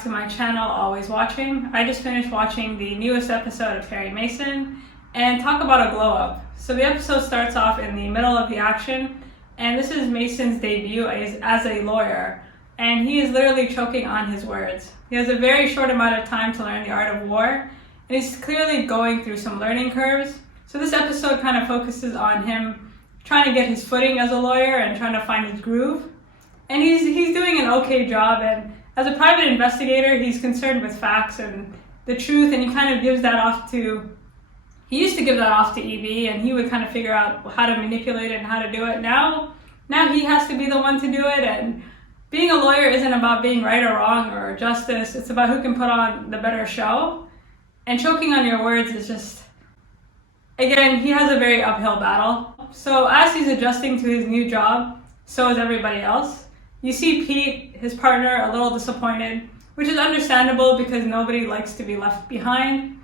back to my channel, Always Watching. I just finished watching the newest episode of Perry Mason, and talk about a glow up. So the episode starts off in the middle of the action, and this is Mason's debut as a lawyer, and he is literally choking on his words. He has a very short amount of time to learn the art of war, and he's clearly going through some learning curves. So this episode kind of focuses on him trying to get his footing as a lawyer and trying to find his groove. And he's doing an okay job, and as a private investigator, he's concerned with facts and the truth, and he kind of gives that off to, he used to give that off to Evie, and he would kind of figure out how to manipulate it and how to do it. Now he has to be the one to do it, and being a lawyer isn't about being right or wrong or justice, it's about who can put on the better show. And choking on your words is just, again, he has a very uphill battle. So as he's adjusting to his new job, so is everybody else. You see Pete, his partner, a little disappointed, which is understandable because nobody likes to be left behind.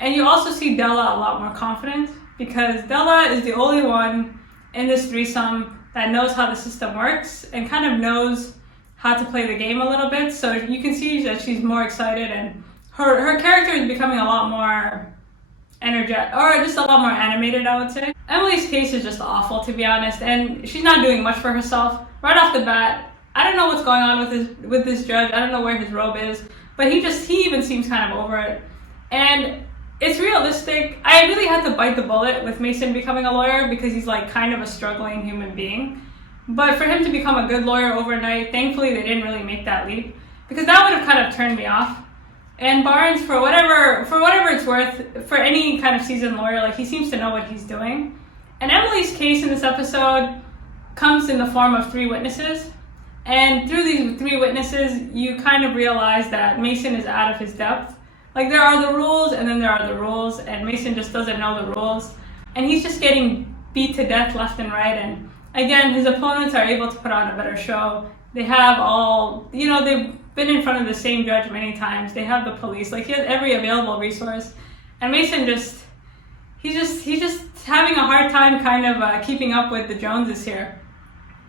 And you also see Della a lot more confident because Della is the only one in this threesome that knows how the system works and kind of knows how to play the game a little bit. So you can see that she's more excited, and her character is becoming a lot more energetic, or just a lot more animated, I would say. Emily's case is just awful, to be honest, and she's not doing much for herself. Right off the bat, I don't know what's going on with this judge. I don't know where his robe is, but he even seems kind of over it. And it's realistic. I really had to bite the bullet with Mason becoming a lawyer because he's like kind of a struggling human being. But for him to become a good lawyer overnight, thankfully they didn't really make that leap, because that would have kind of turned me off. And Barnes, for whatever it's worth, for any kind of seasoned lawyer, like, he seems to know what he's doing. And Emily's case in this episode comes in the form of 3 witnesses. And through these 3 witnesses, you kind of realize that Mason is out of his depth. Like, there are the rules, and then there are the rules, and Mason just doesn't know the rules. And he's just getting beat to death left and right. And again, his opponents are able to put on a better show. They have all, they've been in front of the same judge many times. They have the police. Like, he has every available resource. And Mason he's just having a hard time kind of keeping up with the Joneses here.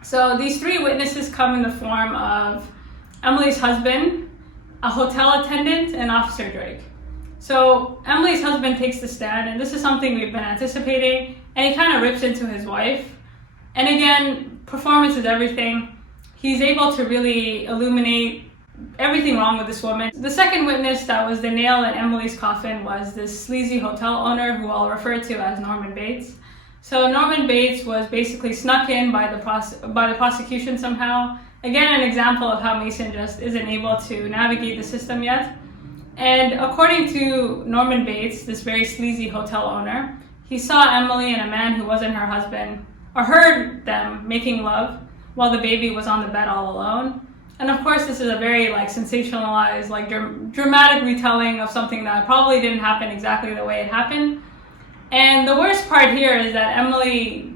So these 3 witnesses come in the form of Emily's husband, a hotel attendant, and Officer Drake. So Emily's husband takes the stand, and this is something we've been anticipating, and he kind of rips into his wife. And again, performance is everything. He's able to really illuminate everything wrong with this woman. The second witness that was the nail in Emily's coffin was this sleazy hotel owner who I'll refer to as Norman Bates. So Norman Bates was basically snuck in by the prosecution somehow. Again, an example of how Mason just isn't able to navigate the system yet. And according to Norman Bates, this very sleazy hotel owner, he saw Emily and a man who wasn't her husband, or heard them making love while the baby was on the bed all alone. And of course, this is a very sensationalized, dramatic retelling of something that probably didn't happen exactly the way it happened. And the worst part here is that Emily,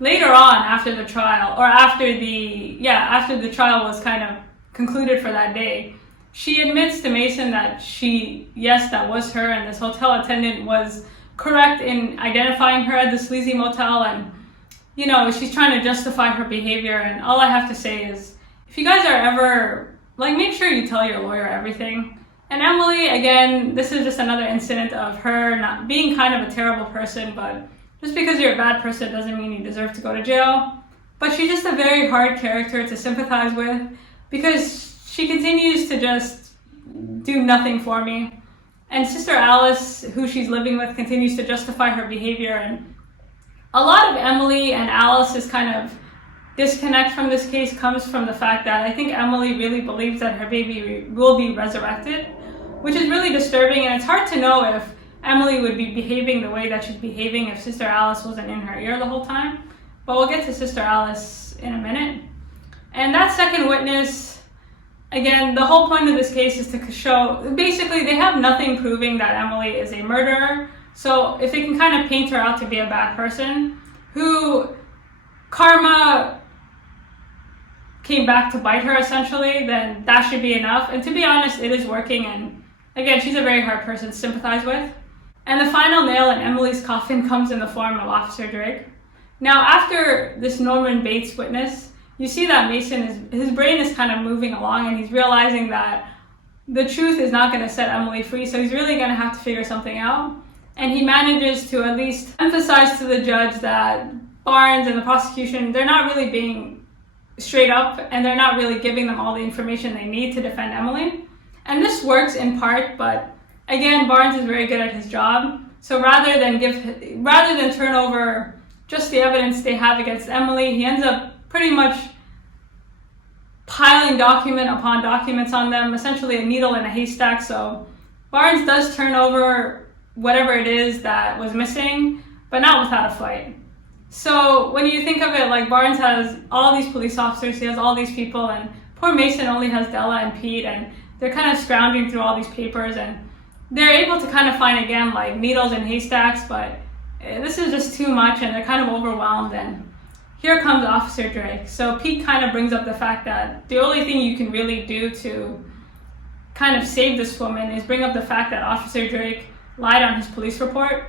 later on after the trial, or after the trial was kind of concluded for that day, she admits to Mason that that was her, and this hotel attendant was correct in identifying her at the sleazy motel, and she's trying to justify her behavior. And all I have to say is, if you guys are ever, make sure you tell your lawyer everything. And Emily, again, this is just another incident of her not being kind of a terrible person, but just because you're a bad person doesn't mean you deserve to go to jail. But she's just a very hard character to sympathize with, because she continues to just do nothing for me. And Sister Alice, who she's living with, continues to justify her behavior. And a lot of Emily and Alice's kind of disconnect from this case comes from the fact that I think Emily really believes that her baby will be resurrected, which is really disturbing. And it's hard to know if Emily would be behaving the way that she's behaving if Sister Alice wasn't in her ear the whole time. But we'll get to Sister Alice in a minute. And that second witness, again, the whole point of this case is to show, basically they have nothing proving that Emily is a murderer. So if they can kind of paint her out to be a bad person, who karma came back to bite her essentially, then that should be enough. And to be honest, it is working. And again, she's a very hard person to sympathize with. And the final nail in Emily's coffin comes in the form of Officer Drake. Now, after this Norman Bates witness, you see that Mason his brain is kind of moving along, and he's realizing that the truth is not going to set Emily free, so he's really going to have to figure something out. And he manages to at least emphasize to the judge that Barnes and the prosecution, they're not really being straight up, and they're not really giving them all the information they need to defend Emily. And this works in part, but again, Barnes is very good at his job. So rather than turn over just the evidence they have against Emily, he ends up pretty much piling document upon documents on them, essentially a needle in a haystack. So Barnes does turn over whatever it is that was missing, but not without a fight. So when you think of it, like, Barnes has all these police officers, he has all these people, and poor Mason only has Della and Pete, and they're kind of scrounging through all these papers, and they're able to kind of find, again, like needles in haystacks, but this is just too much, and they're kind of overwhelmed. And here comes Officer Drake. So Pete kind of brings up the fact that the only thing you can really do to kind of save this woman is bring up the fact that Officer Drake lied on his police report.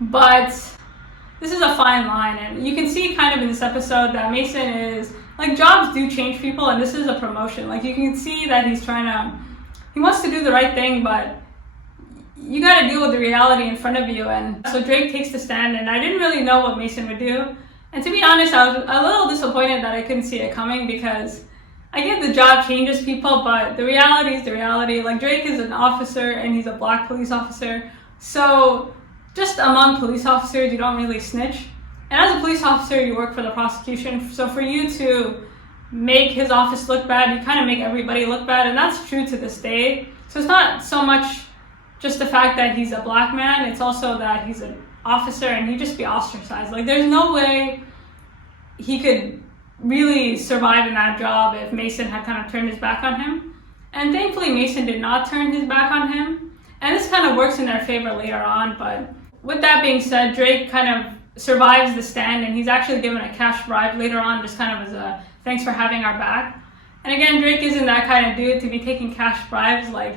But this is a fine line, and you can see kind of in this episode that Mason is, like, jobs do change people, and this is a promotion. Like, you can see that he wants to do the right thing, but you got to deal with the reality in front of you. And so Drake takes the stand, and I didn't really know what Mason would do. And to be honest, I was a little disappointed that I couldn't see it coming, because I get the job changes people, but the reality is the reality. Like, Drake is an officer, and he's a black police officer. So just among police officers, you don't really snitch. And as a police officer, you work for the prosecution. So for you to make his office look bad, you kind of make everybody look bad. And that's true to this day. So it's not so much just the fact that he's a black man, it's also that he's an officer and he'd just be ostracized. Like, there's no way he could really survive in that job if Mason had kind of turned his back on him. And thankfully, Mason did not turn his back on him. And this kind of works in their favor later on. But with that being said, Drake kind of survives the stand, and he's actually given a cash bribe later on, just kind of as a thanks for having our back. And again, Drake isn't that kind of dude to be taking cash bribes. Like,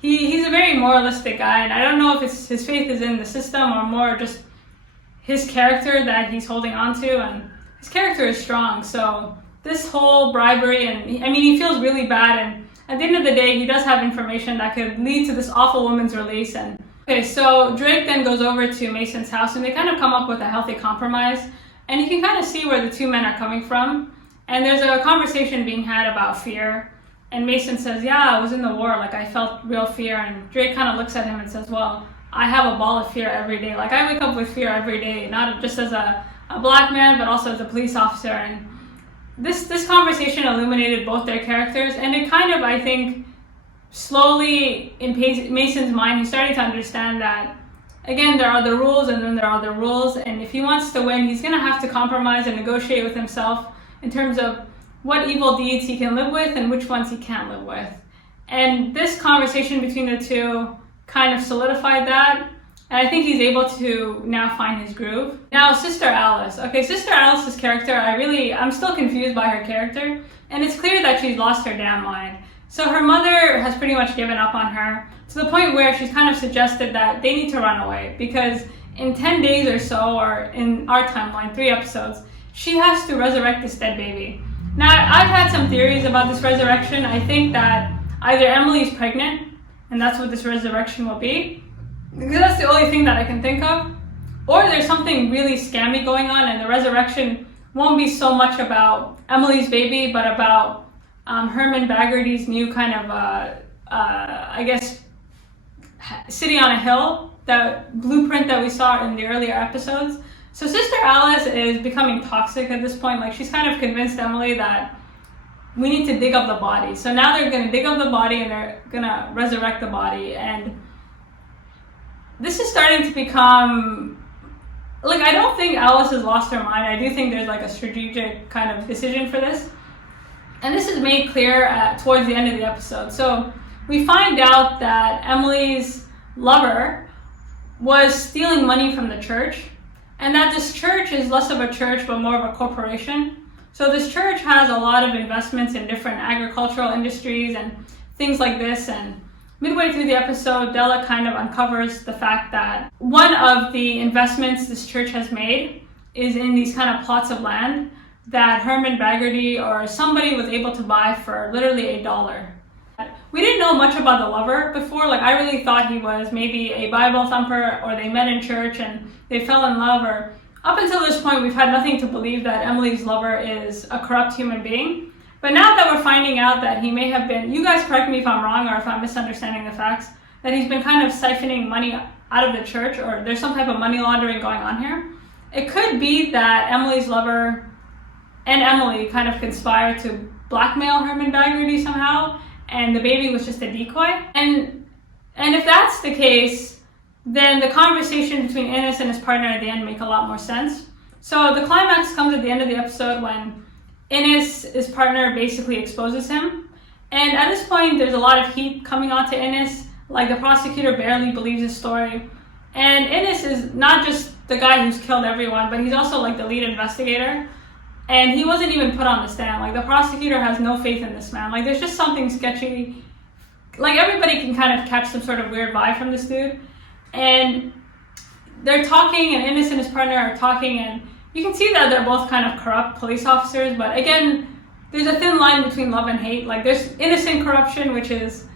he's a very moralistic guy, and I don't know if it's his faith is in the system or more just his character that he's holding on to, and his character is strong. So this whole bribery, and he feels really bad, and at the end of the day, he does have information that could lead to this awful woman's release. And okay, so Drake then goes over to Mason's house, and they kind of come up with a healthy compromise, and you can kind of see where the two men are coming from. And there's a conversation being had about fear. And Mason says, yeah, I was in the war, like, I felt real fear. And Drake kind of looks at him and says, well, I have a ball of fear every day. Like, I wake up with fear every day, not just as a black man, but also as a police officer. And this conversation illuminated both their characters, and it kind of, I think, slowly in Mason's mind, he started to understand that, again, there are the rules and then there are the rules. And if he wants to win, he's going to have to compromise and negotiate with himself in terms of what evil deeds he can live with and which ones he can't live with. And this conversation between the two kind of solidified that. And I think he's able to now find his groove. Now, Sister Alice. Okay, Sister Alice's character, I'm still confused by her character. And it's clear that she's lost her damn mind. So her mother has pretty much given up on her to the point where she's kind of suggested that they need to run away, because in 10 days or so, or in our timeline, 3 episodes, she has to resurrect this dead baby. Now, I've had some theories about this resurrection. I think that either Emily's pregnant, and that's what this resurrection will be, because that's the only thing that I can think of, or there's something really scammy going on, and the resurrection won't be so much about Emily's baby, but about Herman Baggerty's new kind of, city on a hill, that blueprint that we saw in the earlier episodes. So Sister Alice is becoming toxic at this point. Like, she's kind of convinced Emily that we need to dig up the body. So now they're going to dig up the body and they're going to resurrect the body. And this is starting to become, like, I don't think Alice has lost her mind. I do think there's like a strategic kind of decision for this. And this is made clear towards the end of the episode. So we find out that Emily's lover was stealing money from the church, and that this church is less of a church but more of a corporation. So this church has a lot of investments in different agricultural industries and things like this. And midway through the episode, Della kind of uncovers the fact that one of the investments this church has made is in these kind of plots of land that Herman Baggerty or somebody was able to buy for literally $1. we didn't know much about the lover before. Like, I really thought he was maybe a Bible thumper, or they met in church and they fell in love, or up until this point, we've had nothing to believe that Emily's lover is a corrupt human being. But now that we're finding out that he may have been, you guys correct me if I'm wrong or if I'm misunderstanding the facts, that he's been kind of siphoning money out of the church, or there's some type of money laundering going on here. It could be that Emily's lover and Emily kind of conspired to blackmail Herman Baggerty somehow, and the baby was just a decoy. And if that's the case, then the conversation between Innes and his partner at the end make a lot more sense. So the climax comes at the end of the episode when Innes, his partner, basically exposes him. And at this point, there's a lot of heat coming onto Innes. Like, the prosecutor barely believes his story. And Innes is not just the guy who's killed everyone, but he's also like the lead investigator. And he wasn't even put on the stand. Like, the prosecutor has no faith in this man. Like, there's just something sketchy. Like, everybody can kind of catch some sort of weird vibe from this dude. And they're talking, and Innes and his partner are talking, and you can see that they're both kind of corrupt police officers. But again, there's a thin line between love and hate. Like, there's innocent corruption, which is,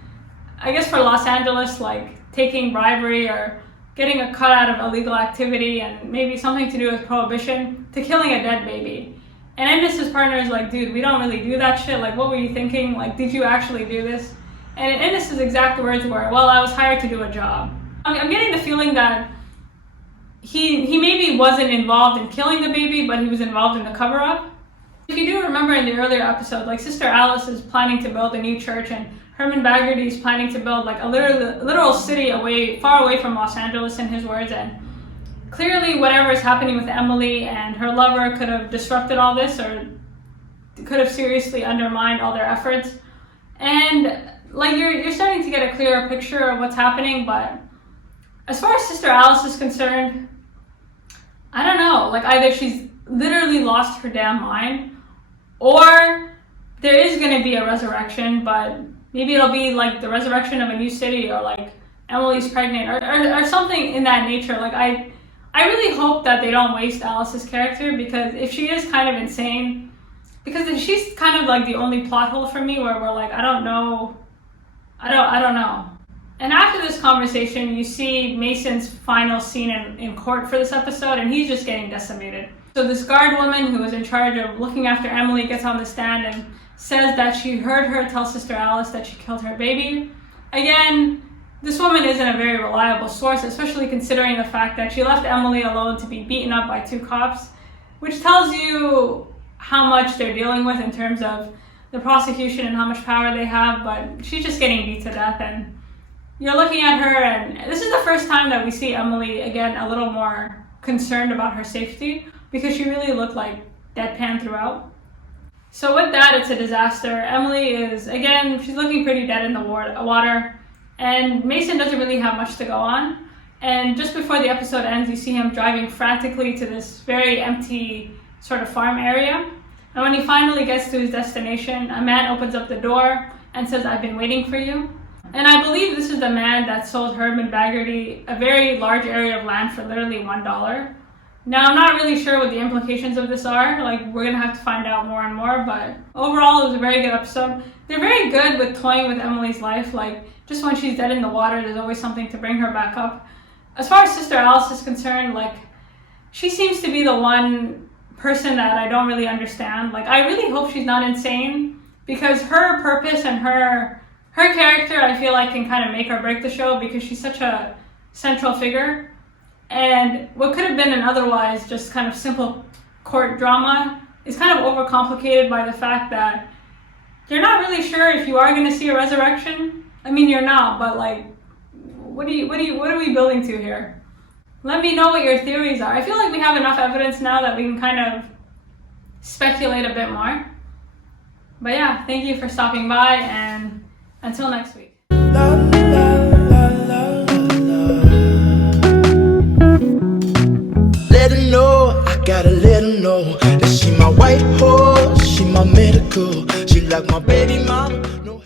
I guess for Los Angeles, like taking bribery or getting a cut out of illegal activity and maybe something to do with prohibition, to killing a dead baby. And Innes' partner is like, dude, we don't really do that shit. Like, what were you thinking? Like, did you actually do this? And Innes' exact words were, well, I was hired to do a job. I'm getting the feeling that he maybe wasn't involved in killing the baby, but he was involved in the cover-up. If you do remember in the earlier episode, like, Sister Alice is planning to build a new church, and Herman Baggerty is planning to build like a literal city far away from Los Angeles, in his words. And clearly whatever is happening with Emily and her lover could have disrupted all this, or could have seriously undermined all their efforts. And like, you're starting to get a clearer picture of what's happening. But as far as Sister Alice is concerned, I don't know. Like, either she's literally lost her damn mind, or there is going to be a resurrection, but maybe it'll be like the resurrection of a new city, or like Emily's pregnant, or something in that nature. Like, I really hope that they don't waste Alice's character, because if she is kind of insane, because she's kind of like the only plot hole for me, where we're like, I don't know. And after this conversation, you see Mason's final scene in court for this episode, and he's just getting decimated. So this guard woman who was in charge of looking after Emily gets on the stand and says that she heard her tell Sister Alice that she killed her baby. Again, this woman isn't a very reliable source, especially considering the fact that she left Emily alone to be beaten up by 2 cops, which tells you how much they're dealing with in terms of the prosecution and how much power they have. But she's just getting beat to death, and you're looking at her, and this is the first time that we see Emily, again, a little more concerned about her safety, because she really looked like deadpan throughout. So with that, it's a disaster. Emily is, again, she's looking pretty dead in the water, and Mason doesn't really have much to go on. And just before the episode ends, you see him driving frantically to this very empty sort of farm area. And when he finally gets to his destination, a man opens up the door and says, "I've been waiting for you." And I believe this is the man that sold Herman Baggerty a very large area of land for literally $1. Now, I'm not really sure what the implications of this are. Like, we're going to have to find out more and more. But overall, it was a very good episode. They're very good with toying with Emily's life. Like, just when she's dead in the water, there's always something to bring her back up. As far as Sister Alice is concerned, like, she seems to be the one person that I don't really understand. Like, I really hope she's not insane, because her purpose and her character, I feel like, can kind of make or break the show, because she's such a central figure. And what could have been an otherwise just kind of simple court drama is kind of overcomplicated by the fact that you're not really sure if you are going to see a resurrection. I mean, you're not, but like, what are we building to here? Let me know what your theories are. I feel like we have enough evidence now that we can kind of speculate a bit more. But yeah, thank you for stopping by, and until next week. Let her know, I gotta let her know that she my white horse, she my medical, she like my baby mama.